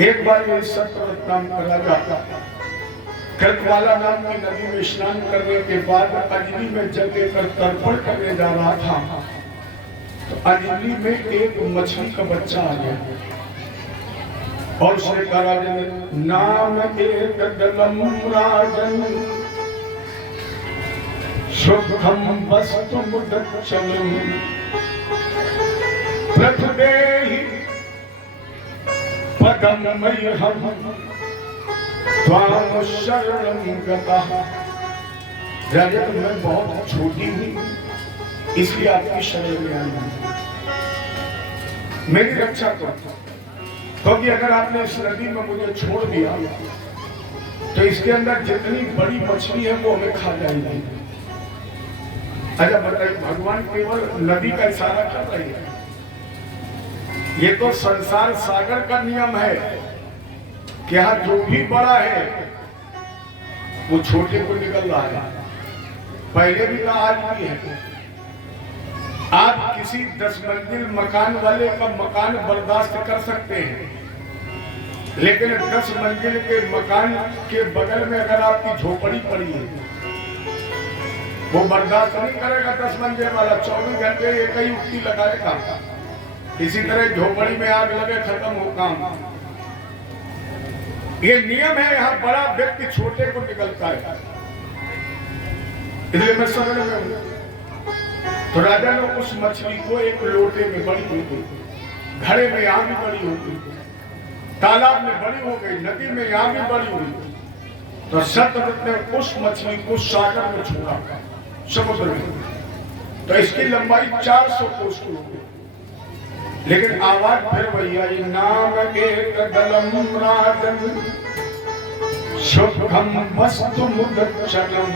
एक बार ये सत्यव्रत नाम का राजा कृतवाला नाम की नदी में स्नान करने के बाद अंजलि में जल देकर तर्पण करने जा रहा था तो अंजलि में एक मछली का बच्चा आ गया और उसने कहा राजन नाम एक दलम राजन शुभम वस्तु मुदच्चलम प्रथदेहि पदमयहम त्वां शरणं गतः। राजा मैं बहुत छोटी हुई इसलिए आपकी शरण में आई हूं, मेरी रक्षा करो क्योंकि अगर आपने इस नदी में मुझे छोड़ दिया तो इसके अंदर जितनी बड़ी मछली है वो हमें खा जाएगी। अच्छा बताइए, भगवान केवल नदी का इशारा कर रही है? ये तो संसार सागर का नियम है कि यहाँ जो भी बड़ा है वो छोटे को निकल रहा है। पहले भी था, आज भी है। आप किसी 10 मंजिल मकान वाले का मकान बर्दाश्त कर सकते हैं, लेकिन 10 मंजिल के मकान के बगल में अगर आपकी झोपड़ी पड़ी है वो बर्दाश्त नहीं करेगा। 10 मंजिल वाला 24 घंटे एक ही उक्ति लगाएगा। इसी तरह झोपड़ी में आग लगे, खत्म हो काम। ये नियम है, यहाँ बड़ा व्यक्ति छोटे को निकलता है। इसलिए मैं समझ में हूं। तो राजा ने उस मछली को एक लोटे में बड़ी हो गई, घड़े में यहाँ भी बड़ी हो गई, तालाब में बड़ी हो गई, नदी में यहाँ भी बड़ी हुई। तो सत्यव्रत ने उस मछली को सागर में छोड़ा, समुद्र में। तो इसकी लंबाई 400 कोस की हो गई, लेकिन आवाज फिर वही आई, नाम एक दलम राजन शुभम वस्तु मुदच्चलम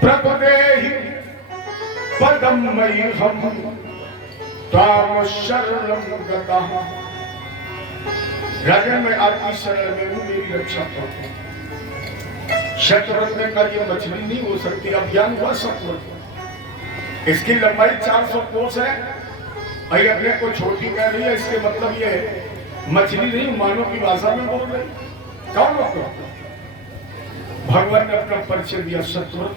प्रभदेहि पदमयहम त्वां शरणं गतः। राजन मैं आपकी शरण में हूं, मेरी रक्षा करो। सत्यव्रत ने कहा ये मछली नहीं हो सकती। अब ज्ञान हुआ सत्यव्रत, इसकी लंबाई 400 कोस है, अरे अपने को छोटी कह रही है, इसके मतलब ये है मछली नहीं, मानव की भाषा में बोल रही। कौन हो? भगवान ने अपना परिचय दिया, सत्यव्रत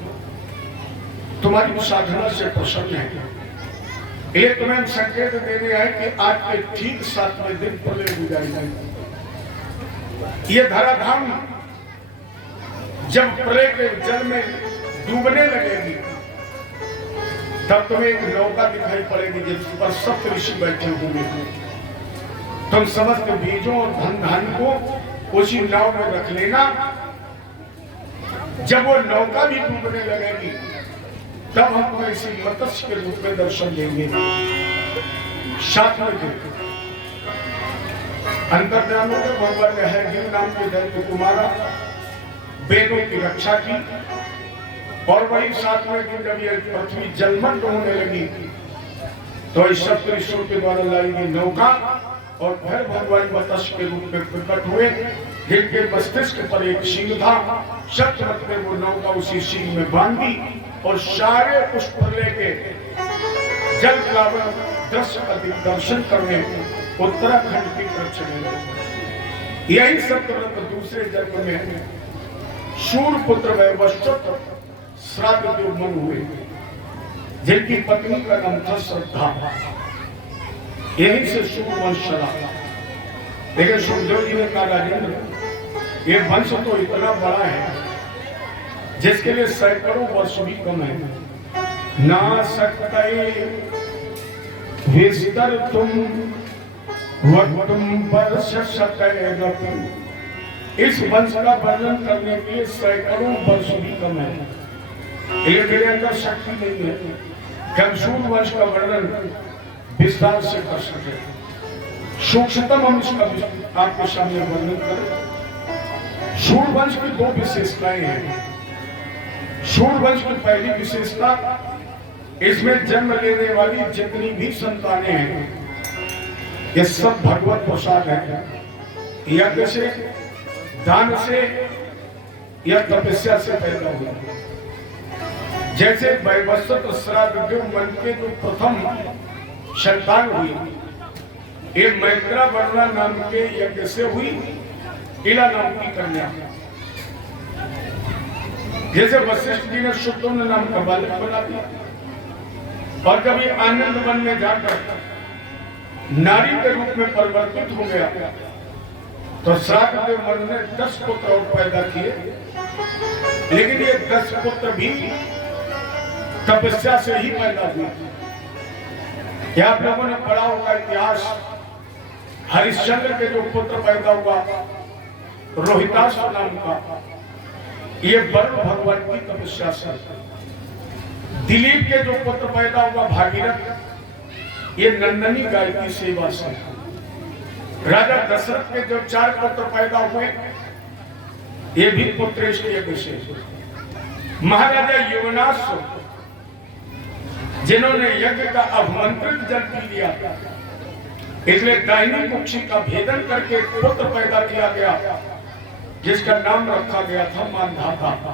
तुम्हारी साधना से प्रसन्न है। ये तुम्हें संकेत देने आए कि आज के ठीक 7वें दिन प्रलय हो जाएगा। ये धराधाम जब प्रलय के जल में डूबने लगेगी तब तुम्हें एक नौका दिखाई पड़ेगी जिस पर सप्त ऋषि बैठे होंगे। तुम समस्त बीजों और धन धान को उसी नाव में रख लेना। जब वो नौका भी डूबने लगेगी तब हम तुम्हें इसी मत्स्य के रूप में दर्शन देंगे। 7वें दिन अंतर्ध्यान होकर भगवान ने हरगिरि नाम के दैत्य को मारा, वेदों की रक्षा की। और वही 7वें दिन जब ये पृथ्वी जलमग्न होने लगी तो इस सप्त ऋषियों के द्वारा लाई गई नौका और फिर भगवान मत्स्य के रूप में प्रकट हुए, जिनके मस्तिष्क पर एक सींग था। सत्यव्रत ने वो नौका उसी सींग में बांधी और सारे उस प्रलय के जल प्लावन दृश्य का दर्शन करने उत्तराखंड की तरफ चले गए। यही सत्यव्रत दूसरे जन्म में शूरपुत्र वैवस्वत श्राद्ध जो मन हुए, जिनकी पत्नी का नाम था श्रद्धा। यहीं से शूर वंश चला। लेकिन सुखदेव जी ने कहा, राजेंद्र ये वंश तो इतना बड़ा है जिसके लिए सैकड़ों वर्ष भी कम है। ना सकते विस्तर तुम वक्तुम वर्ष सकते। इस वंश का वर्णन करने के लिए सैकड़ों वर्ष भी कम है। ये मेरे अंदर शक्ति नहीं है कि हम शूर वंश का वर्णन विस्तार से कर सके। सूक्ष्मतम हम इसका आपके सामने वर्णन करें। शूर वंश की 2 विशेषताएं हैं। शूर वंश की पहली विशेषता, इसमें जन्म लेने वाली जितनी भी संतानें हैं ये सब भगवत प्रसाद है। यज्ञ से, दान से या तपस्या से पैदा हुआ। जैसे वैवस्वत श्राद्ध जो मन के जो प्रथम संतान हुई, ये मैत्रा वर्णा नाम के यज्ञ से हुई इला नाम की कन्या। जैसे वशिष्ठ जी ने शुद्धोन नाम का बालक बना दिया, और कभी आनंद वन में जाकर नारी के रूप में परिवर्तित हो गया, तो श्राद्ध मन ने 10 पुत्र और पैदा किए। लेकिन ये 10 पुत्र भी तपस्या से ही पैदा हुए। क्या आप लोगों ने पढ़ा होगा इतिहास, हरिश्चंद्र के जो पुत्र पैदा हुआ रोहिताश्व नाम का, ये वरुण भगवान की तपस्या से। दिलीप के जो पुत्र पैदा हुआ भागीरथ, ये नंदनी गाय की सेवा से। राजा दशरथ के जो 4 पुत्र पैदा हुए, ये भी पुत्रेश के यज्ञ से। महाराजा युवनाश्व, जिन्होंने यज्ञ का अभिमंत्रित जल पी लिया, इसलिए दाहिनी कुक्षी का भेदन करके पुत्र पैदा किया गया, जिसका नाम रखा गया था मानधाता।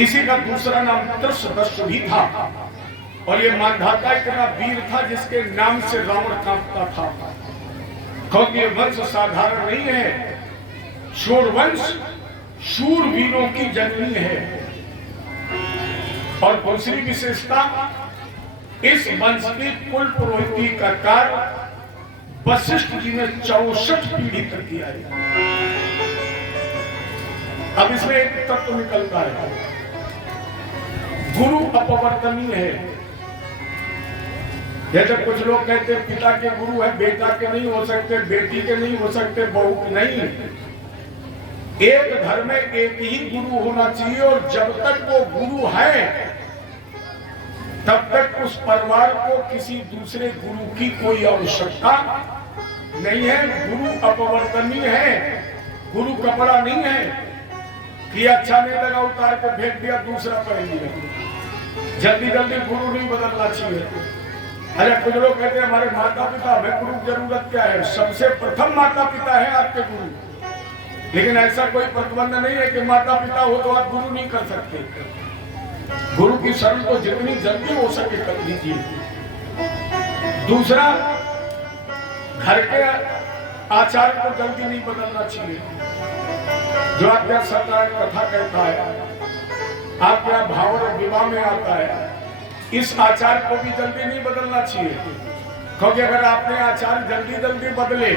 इसी का दूसरा नाम त्रिशदस्यु भी था। और ये मानधाता इतना वीर था जिसके नाम से रावण कांपता था। क्योंकि ये वंश साधारण नहीं है, शूरवंश शूरवीरों की जननी है। और दूसरी विशेषता, इस वंश की कुल पुरोहिती का कार्य वशिष्ठ जी ने 64 पीढ़ी तक किया है। अब इसमें एक तत्व निकलता है, गुरु अपवर्तनीय है। जैसे कुछ लोग कहते हैं पिता के गुरु है, बेटा के नहीं हो सकते, बेटी के नहीं हो सकते, बहू के नहीं। एक घर में एक ही गुरु होना चाहिए, और जब तक वो गुरु है तब तक उस परिवार को किसी दूसरे गुरु की कोई आवश्यकता नहीं है। गुरु अपवर्तनीय है, गुरु कपड़ा नहीं है कि अच्छा नहीं लगा उतार के फेंक दिया, दूसरा पहन लिया। जल्दी जल्दी गुरु नहीं बदलना चाहिए। अरे कुछ लोग कहते हैं हमारे माता पिता, हमें गुरु की जरूरत क्या है? सबसे प्रथम माता पिता है आपके गुरु। लेकिन ऐसा कोई प्रतिबंध नहीं है कि माता पिता हो तो आप गुरु नहीं कर सकते। गुरु की शरण को जितनी जल्दी हो सके कर लीजिए। दूसरा, घर के आचार को जल्दी नहीं बदलना चाहिए। जो आपका सत्यनारायण कथा कहता है, आपका भाव और विवाह में आता है, इस आचार को भी जल्दी नहीं बदलना चाहिए। क्योंकि अगर आपने आचार जल्दी जल्दी बदले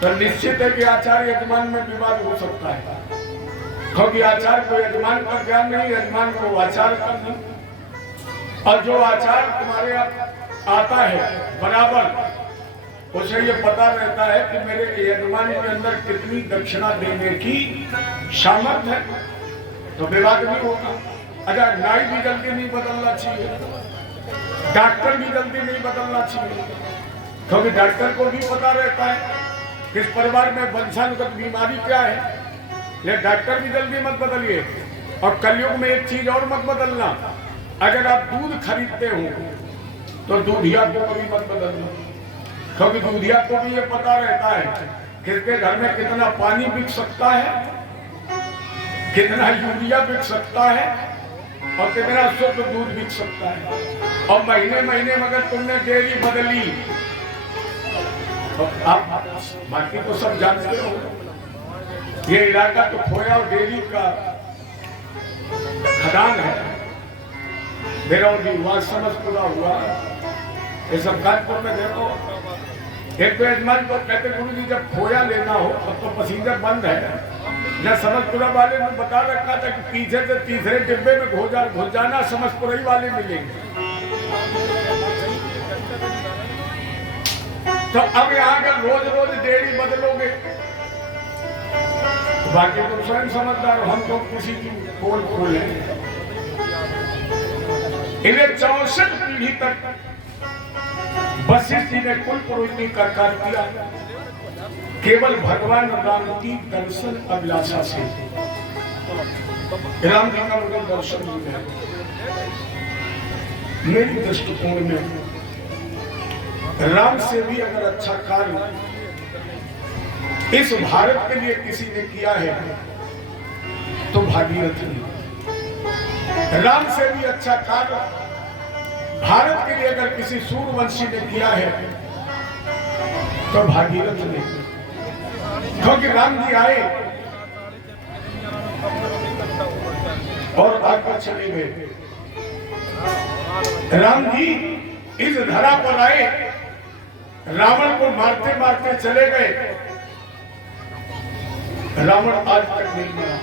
तो निश्चित है कि आचार्य यजमान में विवाद हो सकता है। क्योंकि आचार्य को यजमान का ज्ञान नहीं, यजमान को आचार का नहीं। और जो आचार तुम्हारे आता है बराबर, उसे ये पता रहता है कि मेरे यजमान के अंदर कितनी दक्षिणा देने की सामर्थ्य है, तो विवाद नहीं होगा। अगर नाई भी जल्दी नहीं बदलना चाहिए, डॉक्टर भी जल्दी नहीं बदलना चाहिए, क्योंकि डॉक्टर को भी पता रहता है किस परिवार में वंशानुगत बीमारी क्या है। ये डॉक्टर भी जल्दी मत बदलिए। और कलयुग में एक चीज और मत बदलना, अगर आप दूध खरीदते हो तो दूधिया को भी मत बदलना, क्योंकि दूधिया को भी ये पता रहता है किसके घर में कितना पानी बिक सकता है, कितना यूरिया बिक सकता है, और कितना शुद्ध दूध बिक सकता है। और महीने महीने में अगर तुमने डेयरी बदली, तो आप बाकी तो सब जानते हो, ये इलाका तो खोया और डेयरी का खदान है। मेरा हुआ, समझ पूरा हुआ, ये सब कानपुर में देखो। एक तो यजमान को कहते गुरु जी जब खोया लेना हो तो पसीजर बंद है। न समझपुरा वाले ने बता रखा था कि पीछे से तीसरे डिब्बे में घुस जाना, समझपुरा वाले मिलेंगे। तो अब यहाँ का रोज रोज डेयरी बदलोगे तो बाकी तो स्वयं समझदार, हम तो किसी की पोल खोले। इन्हें 64 पीढ़ी तक वशिष्ठ जी ने कुल पुरोहिती का कार्य किया, केवल भगवान राम की दर्शन अभिलाषा से। राम जी का उनको दर्शन मिले। मेरी दृष्टिकोण में राम से भी अगर अच्छा कार्य इस भारत के लिए किसी ने किया है तो भागीरथ ने। राम से भी अच्छा कार्य भारत के लिए अगर किसी सूर्यवंशी ने किया है तो भागीरथ ने, क्योंकि राम जी आए और आकर चले गए। राम जी इस धरा पर आए, रावण को मारते मारते चले गए। रावण आज तक नहीं मरा।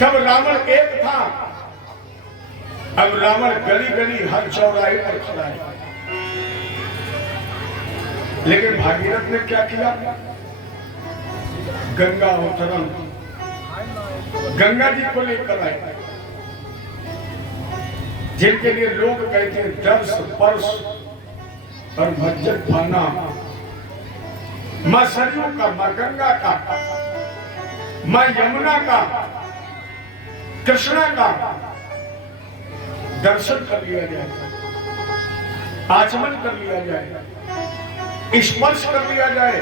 तब रावण एक था, अब रावण गली गली हर चौराहे पर खड़ा है। लेकिन भागीरथ ने क्या किया? गंगा अवतरण गंगा जी को लेकर आए, जिनके लिए लोग कहते हैं दर्श स्पर्श और मज्जत पाना। मां सरयू का, मां गंगा का, मां यमुना का, कृष्णा का दर्शन कर लिया जाए, आचमन कर लिया जाए, स्पर्श कर लिया जाए,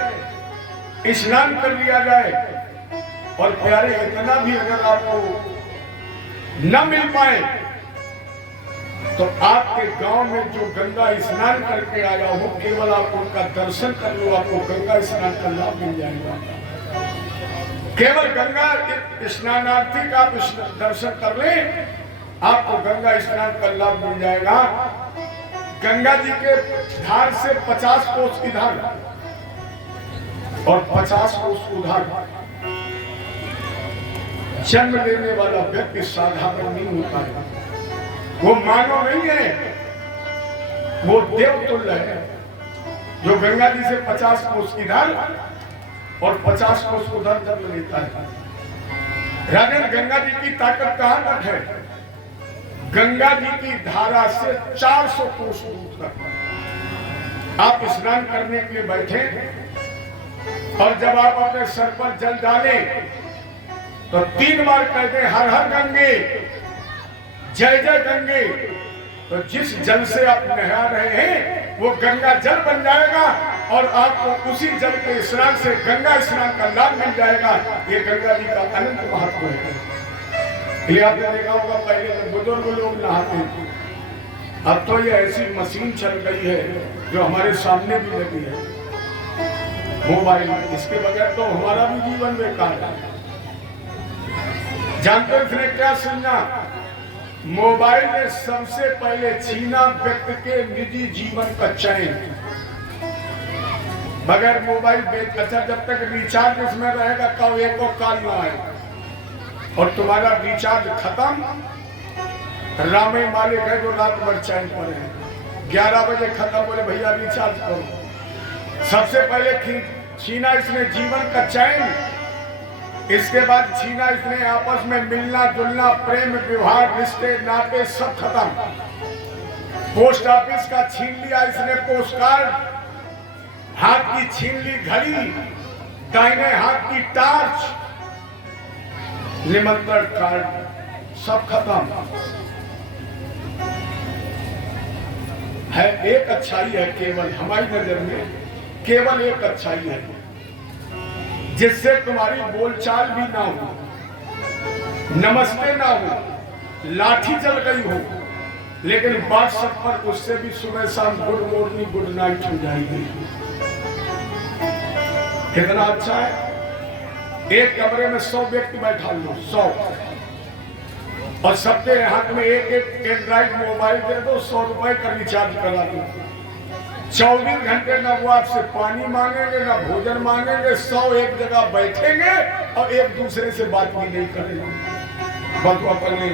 स्नान कर लिया जाए। और प्यारे इतना भी अगर आपको न मिल पाए तो आपके गांव में जो गंगा स्नान करके आया हो, केवल आप उनका दर्शन कर लो, आपको गंगा स्नान का लाभ मिल जाएगा। केवल गंगा स्नानार्थी का आप दर्शन कर ले, आपको गंगा स्नान का लाभ मिल जाएगा। गंगा जी के धार से 50 कोस इधर और 50 कोस उधर जन्म लेने वाला व्यक्ति साधारण नहीं होता है। वो मानव नहीं है, वो देवतुल्य है, जो गंगा जी से 50 कोस इधर और 50 कोस उधर जन्म लेता है। राजन, गंगा जी की ताकत कहां तक है? गंगा जी की धारा से 400 कोस दूर तक। आप स्नान करने के लिए बैठे और जब आप अपने सर पर जल डालें तो 3 बार कहते हैं हर हर गंगे, जय जय गंगे। तो जिस जल से आप नहा रहे हैं वो गंगा जल बन जाएगा और आपको उसी जल के स्नान से गंगा स्नान का लाभ मिल जाएगा। ये गंगा जी का अनंत महत्व है। इसलिए आपने देखा होगा पहले तो बुजुर्ग लोग नहाते थे, अब तो ये ऐसी मशीन चल गई है जो हमारे सामने भी लगी है, मोबाइल। इसके बगैर तो हमारा भी जीवन बेकार है। जानते इसने क्या सुना? मोबाइल ने सबसे पहले छीना व्यक्ति के निजी जीवन का चैन। बगैर मोबाइल अच्छा, जब तक रिचार्ज इसमें रहेगा कब एक कॉल ना आए और तुम्हारा रिचार्ज खत्म। रामे मालिक है जो रात भर चैन पर है, 11 बजे खत्म, बोले भैया रिचार्ज करो। सबसे पहले छीना इसने जीवन का चैन, इसके बाद छीना इसने आपस में मिलना जुलना, प्रेम विवाह, रिश्ते नाते सब खत्म। पोस्ट ऑफिस का छीन लिया इसने पोस्ट कार्ड, हाथ की छीन ली घड़ी, दाहिने हाथ की टार्च, निमंत्रण कार्ड, सब खत्म है। एक अच्छाई है केवल हमारी नजर में, केवल एक अच्छाई है जिससे तुम्हारी बोलचाल भी ना हो, नमस्ते ना हो, लाठी चल गई हो, लेकिन व्हाट्सएप पर उससे भी सुबह शाम गुड मॉर्निंग गुड नाइट हो जाएगी। कितना अच्छा है। एक कमरे में 100 व्यक्ति बैठा लो, 100, और सबके हाथ में एक एक एंड्रॉइड मोबाइल दे दो, 100 रुपए का रिचार्ज करा दो। 24 घंटे ना वो आपसे पानी मांगेंगे ना भोजन मांगेंगे, 100 एक जगह बैठेंगे और एक दूसरे से बात भी नहीं करेंगे। बस अपने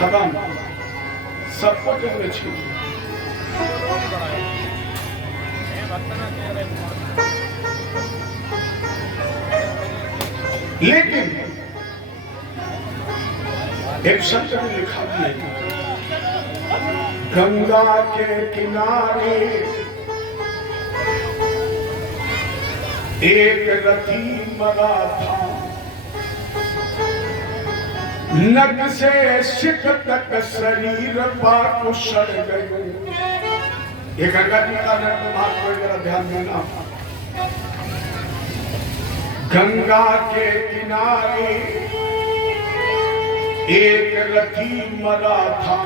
खत्म, सब कुछ हमने छीन। लेकिन एक शब्द में लिखा भी है, गंगा के किनारे एक रथी मरा था, नग से शिख तक शरीर पर उछल गए। ये गंगा जी का महत्व जरा ध्यान देना। गंगा के किनारे एक रथी मरा था,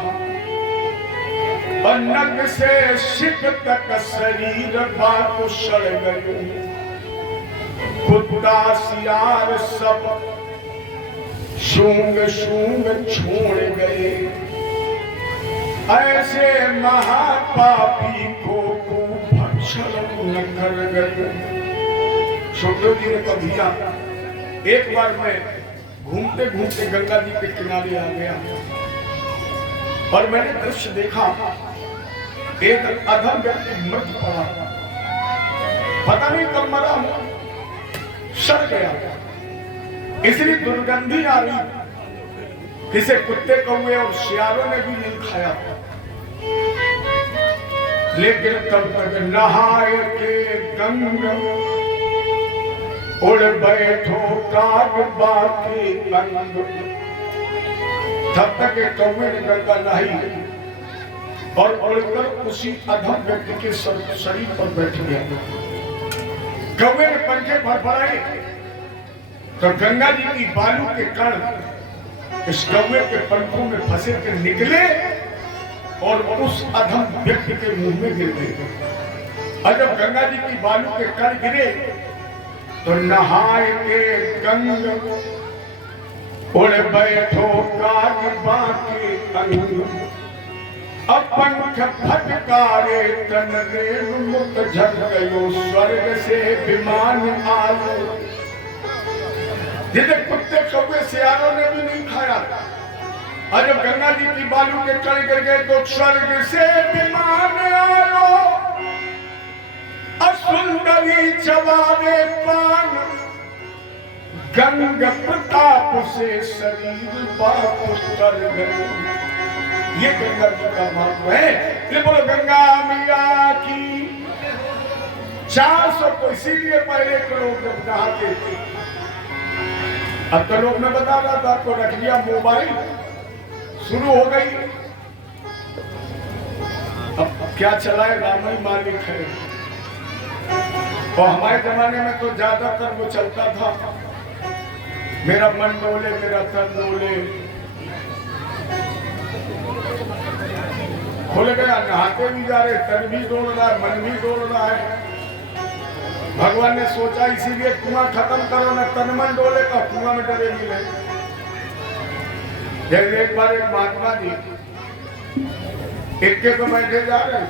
और नग से शिक तक शरीर बात सड़ गयो, कुत्ता सियार सब शूंग शूंग छोड़ गए, ऐसे महापापी को भक्षण न कर गए। सुखदेव जी ने कहा एक बार मैं घूमते घूमते गंगा जी के किनारे आ गया और मैंने दृश्य देखा, एक अधम व्यक्ति मर पड़ा, पता नहीं कब मरा हूं, सड़ गया, इसलिए दुर्गंधी आ रही, किसे कुत्ते कौवे और सियारों ने भी नहीं खाया। लेकिन तब तक नहाए के गंगा उड़ बैठो काग बाकी अंग, तब तक एक कौवे ने गंगा नहाई और उड़कर उसी अधम व्यक्ति के शरीर पर बैठ गया। कौवे ने पंखे फड़फड़ाए तो गंगा जी की बालू के कण इस कौवे के पंखों में फंसे के निकले और उस अधम व्यक्ति के मुंह में गिर गए। और जब गंगा जी की बालू के कण गिरे तो नहाए के गंग उड़ बैठो काग बाकी अंग, अब पंख फटकारे तन रेणु मुक्त झट गयो, स्वर्ग से विमान आयो। जिसे कुत्ते कौवे सियारों ने भी नहीं खाया, और जब गंगा जी की बालू के कण गिर गए तो स्वर्ग से विमान आयो, असुंदरी चबावे पान, गंग प्रताप से शरीर बाप कर गए। ये गंगा जी का महत्व है। बोलो गंगा मैया की 400 को, इसीलिए पहले के लोग जब नहाते थे, अब तो लोग मैं बता रहा था आपको, रख लिया मोबाइल, शुरू हो गई, अब क्या चला है राम ही मालिक है। और हमारे जमाने में तो ज्यादातर वो चलता था, मेरा मन डोले मेरा तन डोले, खुल गया, नहाते भी जा रहे, तन भी डोल रहा है, मन भी डोल रहा है। भगवान ने सोचा इसीलिए कुआं खत्म करो, न तन मन डोले का कुआं में डरे मिले। जैसे एक बार एक महात्मा जी इक्के तो बैठे जा रहे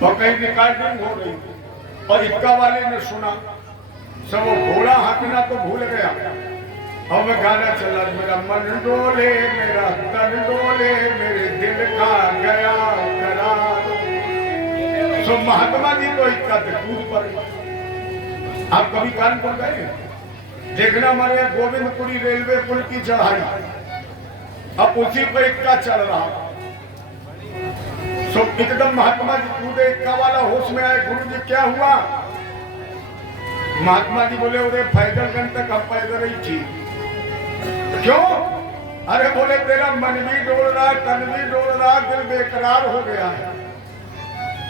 और कहीं रिकॉर्डिंग हो रही और इक्का वाले ने सुना, सब वो घोड़ा हाँकना तो भूल गया और मैं गाना चला, मेरा मन डोले मेरा तन डोले मेरे दिल का गया करार। सो महात्मा जी तो इक्का कूद पड़े। आप कभी कानपुर गए? देखना हमारे गोविंदपुरी रेलवे पुल की चढ़ाई, अब उसी पर इक्का चल रहा, सो एकदम महात्मा जी कूदे, इक्का वाला होश में आए, गुरु जी क्या हुआ? महात्मा जी बोले उधर फैजलगंज तक हम पैदल ही थी। क्यों? अरे बोले तेरा मन भी डोल रहा, तन भी डोल रहा, दिल बेकरार हो गया है,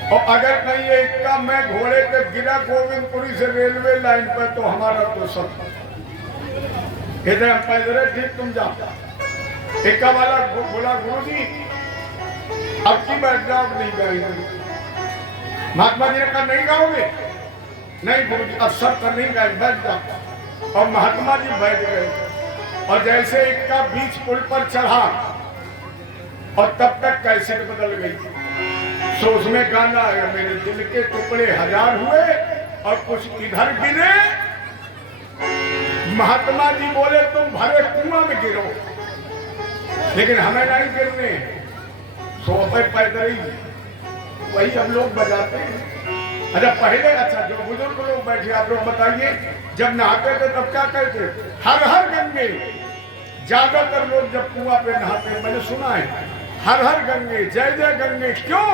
और अगर कहीं ये इक्का मैं घोड़े पे गिरा गोविंदपुरी से रेलवे लाइन पर तो हमारा तो सब इधर हम पैदल ठीक, तुम जाओ। इक्का वाला बोला गुरु जी अब की बैठ जाओ, नहीं गाएंगे। महात्मा जी ने कहा नहीं गाओगे? नहीं गुरु जी अब सब कर नहीं गाए, बैठ जाओ। और महात्मा जी बैठ गए और जैसे इक्का बीच पुल पर चढ़ा और तब तक कैसेट बदल गई, सो उसमें गाना आया, मेरे दिल के टुकड़े हजार हुए और कुछ इधर गिरे। महात्मा जी बोले तुम भरे कुआं में गिरो, लेकिन हमें नहीं गिरने, सो पैदल ही वही हम लोग बजाते हैं। अच्छा पहले, अच्छा जो बुजुर्ग लोग बैठे आप लोग बताइए, जब नहाते थे तब क्या कहते? हर हर गंगे। ज्यादातर लोग जब कुआं पे नहाते, मैंने सुना है, हर हर गंगे, जय जय गंगे। क्यों?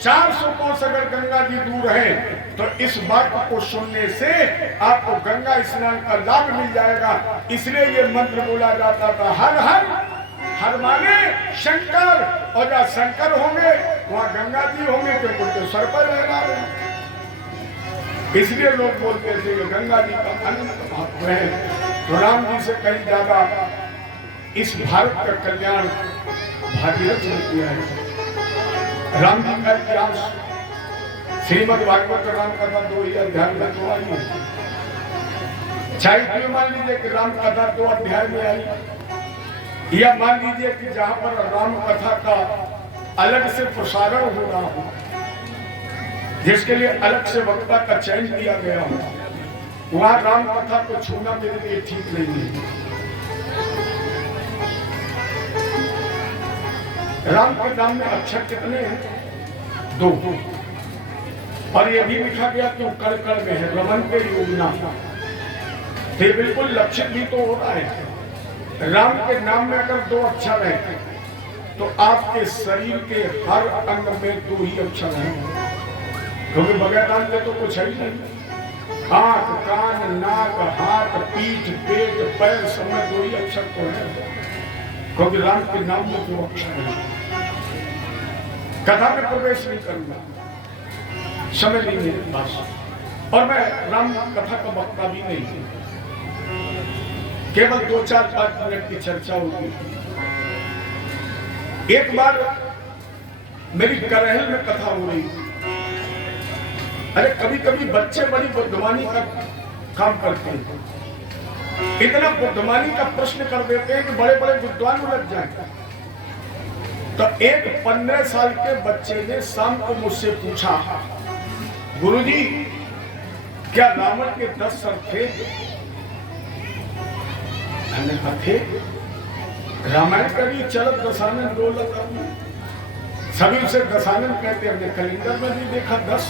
400 कोस अगर गंगा जी दूर है तो इस बात को सुनने से आपको गंगा स्नान का लाभ मिल जाएगा। इसलिए ये मंत्र बोला जाता था, हर हर, हर माने शंकर, और जहाँ शंकर होंगे वहाँ गंगा जी होंगे, क्योंकि उनके सर पर लहरा रहे। इसलिए लोग बोलते थे कि गंगा जी का अनंत महत्व है। तो राम जी से कहीं ज्यादा इस भारत का कल्याण भागीरथ ने किया है। राम जी का इतिहास श्रीमद् भागवत राम कथा 2 ही अध्याय में तो आई है। चाहे मान लीजिए कि राम कथा 2 अध्याय में आई, या मान लीजिए कि जहां पर राम कथा का अलग से प्रसारण हो रहा हो, जिसके लिए अलग से वक्ता का चयन किया गया हो, वहां राम कथा को छूना मेरे लिए ठीक नहीं है। राम के नाम में अक्षर कितने हैं? 2। और ये भी लिखा गया कि कण कण में है, रमन के योजना। ये बिल्कुल लक्षित भी तो हो रहा है। राम के नाम में अगर 2 अक्षर हैं तो आपके शरीर के हर अंग में 2 ही अक्षर हैं, क्योंकि बगैर नाम के तो कुछ है ही नहीं। आंख, कान, नाक, हाथ, पीठ, पेट, पैर सब में 2 ही अक्षर तो है, क्योंकि राम के नाम में 2 अक्षर हैं। कथा में प्रवेश नहीं करूंगा, समय नहीं मेरे पास, और मैं राम कथा का वक्ता भी नहीं हूं। केवल 2-4-5 मिनट की चर्चा होगी। एक बार मेरी करहल में कथा हो रही। अरे कभी कभी बच्चे बड़ी बुद्धिमानी का काम करते हैं, इतना बुद्धिमानी का प्रश्न कर देते हैं कि बड़े बड़े विद्वान उलझ जाए। तो एक 15 साल के बच्चे ने शाम को मुझसे पूछा, गुरुजी क्या रावण के 10 सर थे? मैंने कहा थे। रामायण का भी चलत दशानन डोलत, सभी उसे दशानन कहते, हमने कैलेंडर में भी देखा 10।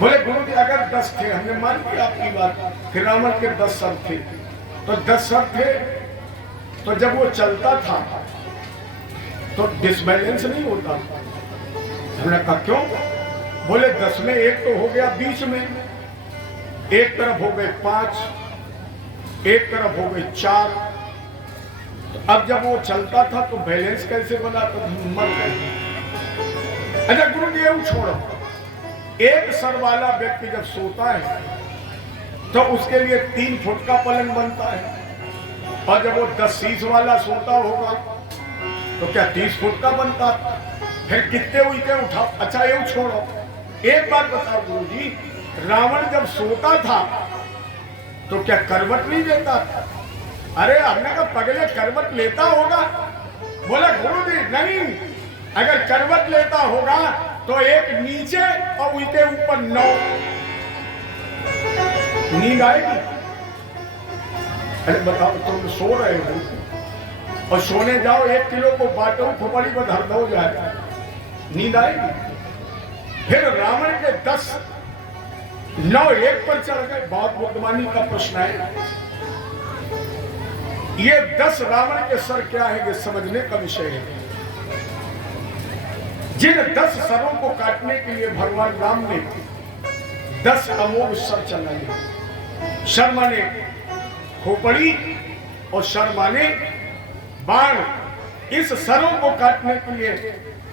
बोले गुरुजी अगर 10 थे, हमने मान लिया आपकी बात, फिर रावण के 10 सर थे, तो 10 सर थे, तो जब वो चलता था तो डिसबैलेंस नहीं होता। हमने कहा क्यों? बोले 10 में 1 तो हो गया बीच में, एक तरफ हो गए 5, एक तरफ हो गए 4। तो अब जब वो चलता था तो बैलेंस कैसे बना? तो मर गए। अच्छा गुरु जी ये छोड़ो, एक सर वाला व्यक्ति जब सोता है तो उसके लिए 3 फुट का पलंग बनता है, और जब वो 10 शीश वाला सोता होगा तो क्या 30 फुट का बनता? फिर कितने उइके उठा? अच्छा ये छोड़ो, एक बात बताओ गुरुजी, रावण जब सोता था तो क्या करवट नहीं देता? अरे हमने कहा पगले करवट लेता होगा। बोला गुरुजी नहीं, अगर करवट लेता होगा तो एक नीचे और उनके ऊपर 9 नींद आएगी। अरे बताओ तुम सो रहे हो और सोने जाओ 1 किलो को बांटो, खोपड़ी पर धर दो जाए, नींद आएगी? फिर रावण के 10 9 1 पर चढ़ गए। बहुत बुद्धिमानी का प्रश्न है। ये 10 रावण के सर क्या है, ये समझने का विषय है। जिन 10 सरों को काटने के लिए भगवान राम ने 10 अमोघ सर चलाए। सर माने खोपड़ी और सर माने बाण। इस सरों को काटने के लिए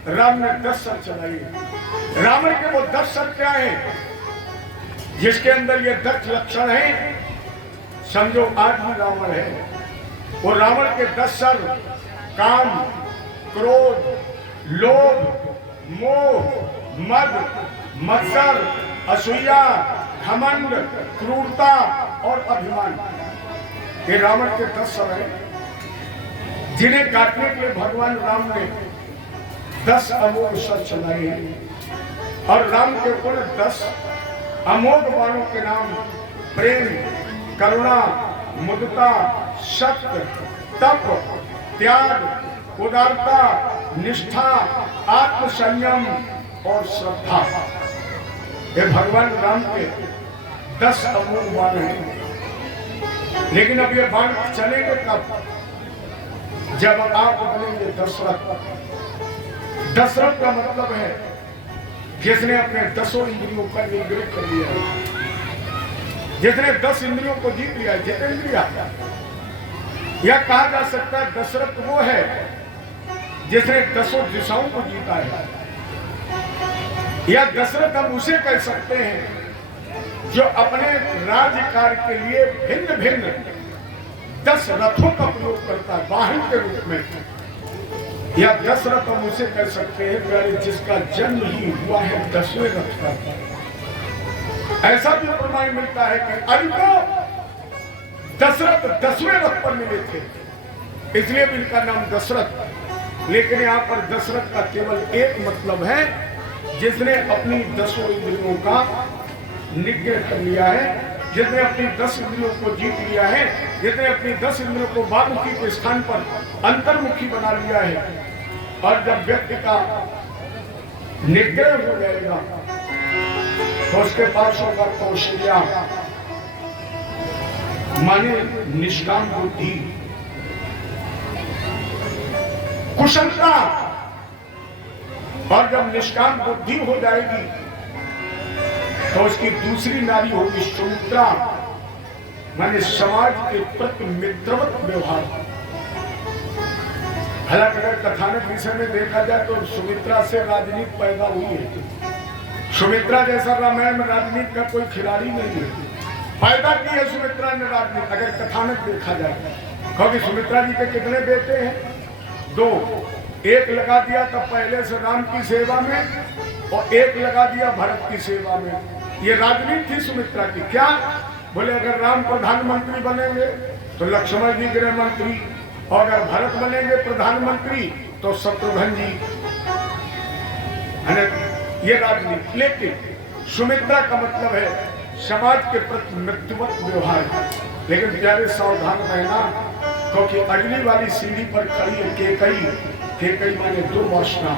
राम ने 10 सर चलाए। रावण के वो 10 सर क्या है जिसके अंदर ये 10 लक्षण है? समझो 8 ही रावण है। वो रावण के 10 सर काम, क्रोध, लोभ, मोह, मद, मत्सर, असूया, घमंड, क्रूरता और अभिमान, ये रावण के 10 सर हैं, जिन्हें काटने के लिए भगवान राम ने 10 अमोघ सर चलाए हैं। और राम के ऊपर 10 अमोघ बाणों के नाम प्रेम, करुणा, मुदिता, सत्य, तप, त्याग, उदारता, निष्ठा, आत्मसंयम और श्रद्धा, ये भगवान राम के 10 अमोघ बाण हैं। लेकिन अब ये बाण चलेंगे कब? जब आप बनेंगे दशरथ। दशरथ का मतलब है जिसने अपने 10 इंद्रियों का निग्रह कर लिया, जिसने 10 इंद्रियों को जीत लिया, जितेंद्रिया। यह कहा जा सकता है दशरथ वो है जिसने 10 दिशाओं को जीता है। या दशरथ हम उसे कह सकते हैं जो अपने राज्यकार्य के लिए भिन्न भिन्न 10 रथों का प्रयोग करता है वाहन के रूप में। या दशरथ हम उसे कह सकते हैं प्यारे जिसका जन्म ही हुआ है 10वें रथ पर। ऐसा भी प्रमाण मिलता है कि अरि को दशरथ 10वें रथ पर मिले थे, इसलिए भी इनका नाम दशरथ। लेकिन यहाँ पर दशरथ का केवल एक मतलब है, जिसने अपनी 10 इंद्रियों का निग्रह कर लिया है, जिसने अपनी 10 इंद्रियों को जीत लिया है, जिसने अपनी 10 इंद्रियों को बामुखी के स्थान पर अंतर्मुखी बना लिया है। और जब व्यक्ति का निग्रह हो जाएगा तो उसके पास होगा कौशल्या, माने निष्काम बुद्धि, कुशलता। और जब निष्काम बुद्धि हो जाएगी तो उसकी दूसरी नारी होगी सुमित्रा, माने समाज के प्रति मित्रवत व्यवहार। हालांकि अगर कथानक विषय में देखा जाए तो सुमित्रा से राजनीति पैदा हुई है। सुमित्रा जैसा रामायण में राजनीति का कोई खिलाड़ी नहीं है, पैदा की है सुमित्रा ने राजनीति, अगर कथानक देखा जाए। क्योंकि सुमित्रा जी के कितने बेटे हैं? 2। एक लगा दिया तब पहले से राम की सेवा में और एक लगा दिया भरत की सेवा में। ये राजनीति थी सुमित्रा की। क्या बोले, अगर राम प्रधानमंत्री बनेंगे तो लक्ष्मण जी गृह मंत्री, और अगर भरत बनेंगे प्रधानमंत्री तो शत्रुघ्न जी। ये राजनीति। लेकिन सुमित्रा का मतलब है समाज के प्रति मित्रवत व्यवहार। लेकिन प्यारे सावधान रहना, क्योंकि अगली वाली सीढ़ी पर खड़ी है केकई। केकई माने दुर्वासना।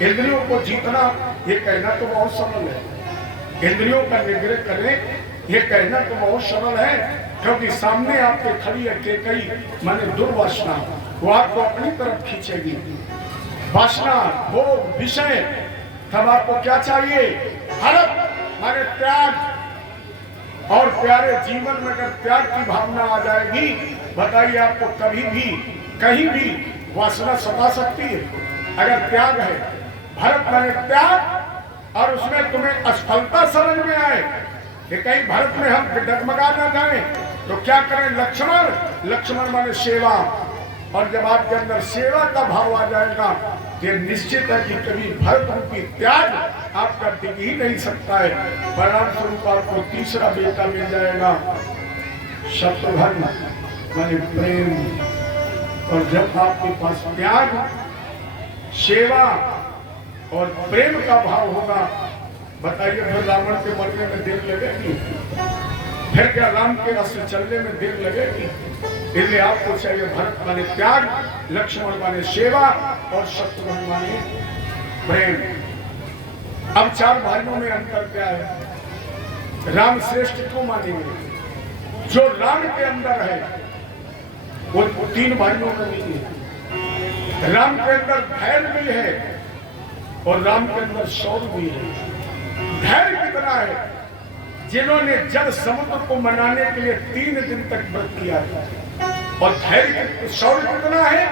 इंद्रियों को जीतना ये कहना तो बहुत सरल है, इंद्रियों का निग्रह करें ये कहना तो बहुत सरल है, क्योंकि सामने आपके खड़ी है केकई माने दुर्वासना। वो आपको अपनी तरफ खींचेगी। वासना, वो विषय, तब आपको क्या चाहिए? हरप माने त्याग। और प्यारे जीवन में अगर त्याग की भावना आ जाएगी, बताइए आपको कभी भी कहीं भी वासना सता सकती है? अगर त्याग है, भरत माने त्याग, और उसमें तुम्हें असफलता समझ में आए कि कहीं भरत में हम डगमगा न जाए तो क्या करें? लक्ष्मण। लक्ष्मण माने सेवा। और जब आपके अंदर सेवा का भाव आ जाएगा, ये निश्चित है कि कभी भरत रूपी त्याग आपका टिक ही नहीं सकता है। परिणाम स्वरूप आपको तीसरा बेटा मिल जाएगा, शत्रुघ्न माने प्रेम। और जब आपके पास त्याग, सेवा और प्रेम का भाव होगा, बताइए फिर रावण के मरने में देर लगेगी? फिर क्या राम के रास्ते चलने में देर लगेगी? इसलिए आपको चाहिए भरत माने त्याग, लक्ष्मण माने सेवा और शत्रुघ्न माने प्रेम। अब 4 भाइयों में अंतर क्या है? राम श्रेष्ठ क्यों मानेंगे? जो राम के अंदर है वो 3 भाइयों में नहीं है। राम के अंदर धैर्य भी है और राम के अंदर शौर्य भी है। धैर्य कितना है? जिन्होंने जल समुद्र को मनाने के लिए 3 दिन तक व्रत किया था। और धैर्य, शौर्य कितना है?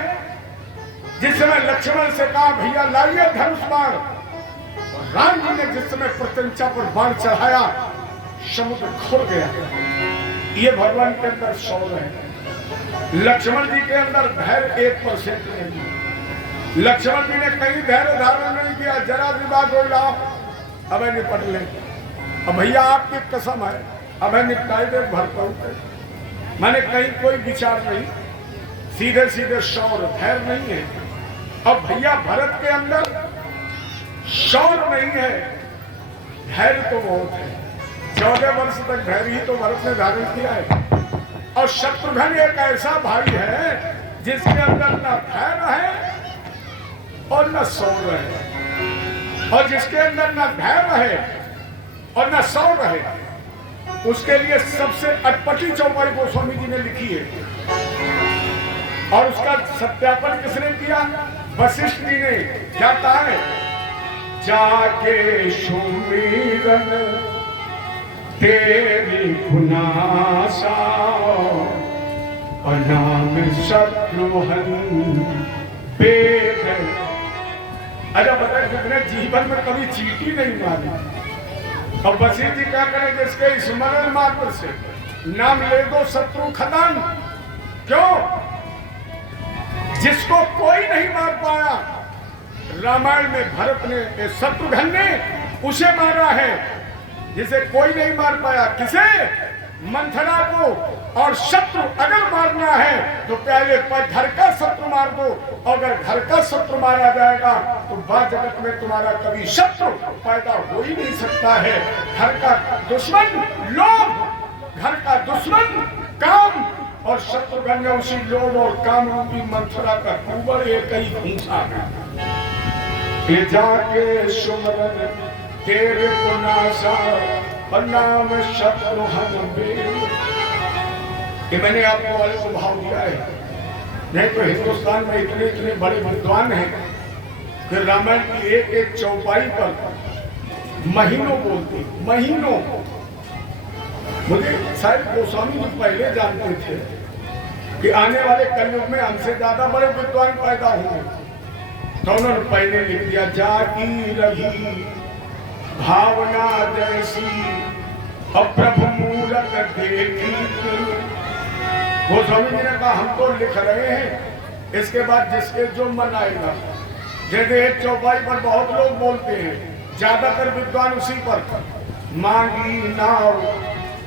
जिस समय लक्ष्मण से कहा भैया लाइए धनुष बाण, राम जी ने जिस समय प्रत्यंचा पर बाण चढ़ाया, समुद्र खुल गया। ये भगवान के अंदर शौर्य है। लक्ष्मण जी के अंदर धैर्य 1% नहीं। लक्ष्मण जी ने कहीं धैर्य धारण नहीं किया। जरा विवाह को लाओ, अब निपट ले, अब भैया आपकी कसम है, अब निपटाई दे भरपूर। मैंने कहीं कोई विचार नहीं, सीधे सीधे शौर्य, धैर्य नहीं है। अब भैया भरत के अंदर शौर्य नहीं है, धैर्य तो बहुत है। 14 वर्ष तक धैर्य ही तो भरत ने धारण किया है। और शत्रुघ्न एक ऐसा भाई है जिसके अंदर न धैर्य है और न शौर्य है। और जिसके अंदर न धैर्य है और न शौर्य है, उसके लिए सबसे अटपटी चौपाई गोस्वामी जी ने लिखी है। और उसका सत्यापन किसने किया? वशिष्ठ जी ने। क्या कहा है? जाके सुमिरन तेरी गुनासा और नाम शत्रुघ्न वेद। अच्छा बताए, जितने जीवन में कभी चीटी नहीं मारी। और वशिष्ठ जी क्या करें? जिसके स्मरण मात्र से नाम ले दो शत्रु खत्म। क्यों? जिसको कोई नहीं मार पाया, रामायण में भरत ने, शत्रुघ्न ने उसे मारा है जिसे कोई नहीं मार पाया। किसे? मंथरा को। और शत्रु अगर मारना है तो पहले घर का शत्रु मार दो। अगर घर का शत्रु मारा जाएगा तो बाहर जगत में तुम्हारा कभी शत्रु पैदा हो ही नहीं सकता है। घर का दुश्मन लोभ, घर का दुश्मन काम, और शत्रुघ्न ने उसी लोभ और काम रूपी मंथरा का कुंवर एक ही घूंसा है। ये जाके सुमरन तेरे को नासा नाम शत्रुघ्न बे। ये मैंने आपको वाले को भाव दिया है। नहीं तो हिंदुस्तान में इतने इतने बड़े विद्वान हैं कि रामायण की एक एक चौपाई पर महीनों बोलते, महीनों। मुझे शायद गोस्वामी जी पहले जानते थे कि आने वाले कलयुग में हमसे ज्यादा बड़े विद्वान पैदा होंगे, तो उन्होंने पहले लिख दिया, जाकी रही भावना जैसी अप्रभु मूरत देखी। गोस्वामी जी ने कहा हम तो लिख रहे हैं, इसके बाद जिसके जो मन आएगा। जैसे एक चौपाई पर बहुत लोग बोलते हैं, ज्यादातर विद्वान उसी पर, मांगी नाव